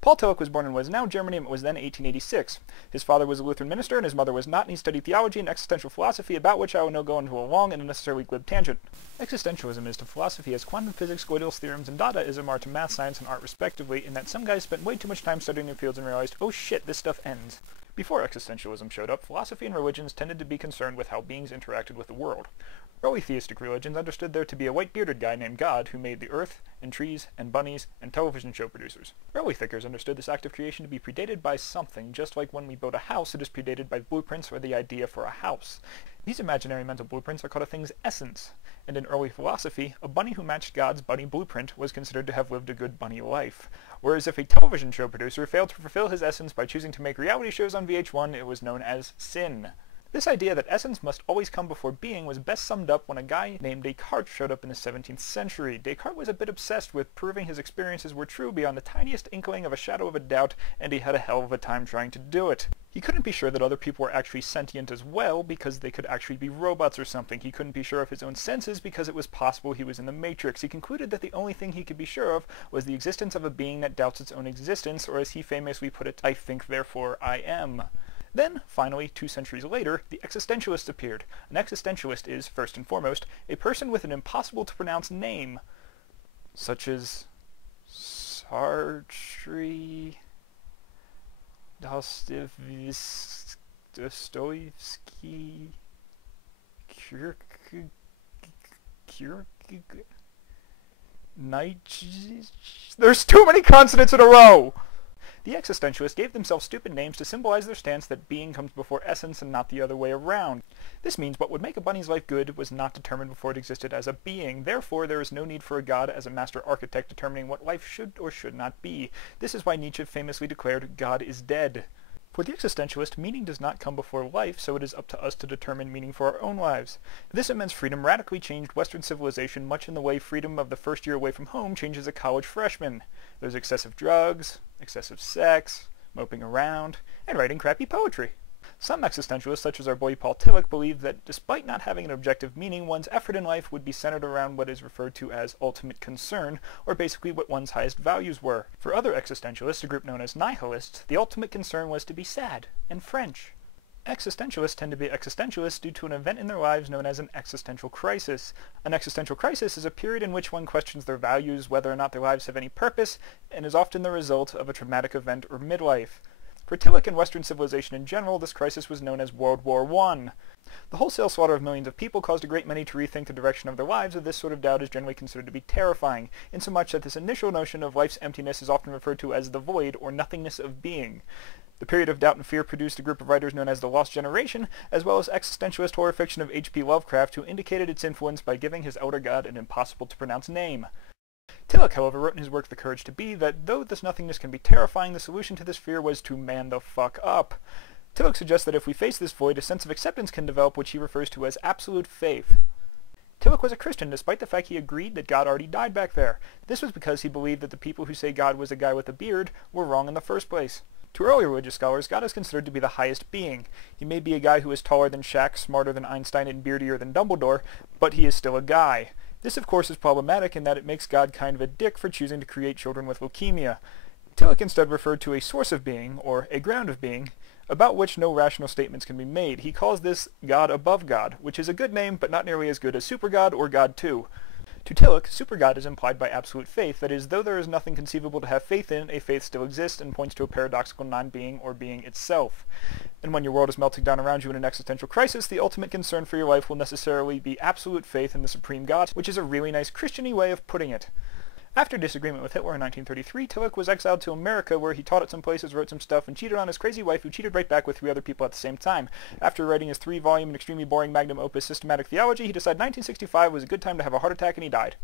Paul Tillich was born in what is now Germany and it was then 1886. His father was a Lutheran minister and his mother was not, and he studied theology and existential philosophy, about which I will now go into a long and unnecessarily glib tangent. Existentialism is to philosophy as quantum physics, Gödel's theorems, and Dadaism are to math, science, and art respectively, in that some guys spent way too much time studying their fields and realized, oh shit, this stuff ends. Before existentialism showed up, philosophy and religions tended to be concerned with how beings interacted with the world. Early theistic religions understood there to be a white-bearded guy named God who made the earth, and trees, and bunnies, and television show producers. Early thinkers understood this act of creation to be predated by something, just like when we build a house, it is predated by blueprints or the idea for a house. These imaginary mental blueprints are called a thing's essence, and in early philosophy, a bunny who matched God's bunny blueprint was considered to have lived a good bunny life. Whereas if a television show producer failed to fulfill his essence by choosing to make reality shows on VH1, it was known as sin. This idea that essence must always come before being was best summed up when a guy named Descartes showed up in the 17th century. Descartes was a bit obsessed with proving his experiences were true beyond the tiniest inkling of a shadow of a doubt, and he had a hell of a time trying to do it. He couldn't be sure that other people were actually sentient as well, because they could actually be robots or something. He couldn't be sure of his own senses, because it was possible he was in the Matrix. He concluded that the only thing he could be sure of was the existence of a being that doubts its own existence, or as he famously put it, I think, therefore I am. Then, finally, 2 centuries later, the existentialists appeared. An existentialist is, first and foremost, a person with an impossible-to-pronounce name, such as Sartre, Dostoevsky, Nietzsche. There's too many consonants in a row! The existentialists gave themselves stupid names to symbolize their stance that being comes before essence and not the other way around. This means what would make a bunny's life good was not determined before it existed as a being. Therefore, there is no need for a god as a master architect determining what life should or should not be. This is why Nietzsche famously declared, God is dead. For the existentialist, meaning does not come before life, so it is up to us to determine meaning for our own lives. This immense freedom radically changed Western civilization, much in the way freedom of the first year away from home changes a college freshman. There's excessive drugs, excessive sex, moping around, and writing crappy poetry. Some existentialists, such as our boy Paul Tillich, believe that despite not having an objective meaning, one's effort in life would be centered around what is referred to as ultimate concern, or basically what one's highest values were. For other existentialists, a group known as nihilists, the ultimate concern was to be sad and French. Existentialists tend to be existentialists due to an event in their lives known as an existential crisis. An existential crisis is a period in which one questions their values, whether or not their lives have any purpose, and is often the result of a traumatic event or midlife. For Tillich and Western civilization in general, this crisis was known as World War I. The wholesale slaughter of millions of people caused a great many to rethink the direction of their lives, and this sort of doubt is generally considered to be terrifying, insomuch that this initial notion of life's emptiness is often referred to as the void, or nothingness of being. The period of doubt and fear produced a group of writers known as the Lost Generation, as well as existentialist horror fiction of H.P. Lovecraft, who indicated its influence by giving his elder god an impossible-to-pronounce name. Tillich, however, wrote in his work The Courage to Be that though this nothingness can be terrifying, the solution to this fear was to man the fuck up. Tillich suggests that if we face this void, a sense of acceptance can develop, which he refers to as absolute faith. Tillich was a Christian, despite the fact he agreed that God already died back there. This was because he believed that the people who say God was a guy with a beard were wrong in the first place. To early religious scholars, God is considered to be the highest being. He may be a guy who is taller than Shaq, smarter than Einstein, and beardier than Dumbledore, but he is still a guy. This, of course, is problematic in that it makes God kind of a dick for choosing to create children with leukemia. Tillich instead referred to a source of being, or a ground of being, about which no rational statements can be made. He calls this God above God, which is a good name, but not nearly as good as Supergod or God 2. To Tillich, Supergod is implied by absolute faith, that is, though there is nothing conceivable to have faith in, a faith still exists and points to a paradoxical non-being or being itself. And when your world is melting down around you in an existential crisis, the ultimate concern for your life will necessarily be absolute faith in the supreme God, which is a really nice Christian-y way of putting it. After disagreement with Hitler in 1933, Tillich was exiled to America, where he taught at some places, wrote some stuff, and cheated on his crazy wife, who cheated right back with 3 other people at the same time. After writing his 3-volume and extremely boring magnum opus Systematic Theology, he decided 1965 was a good time to have a heart attack, and he died.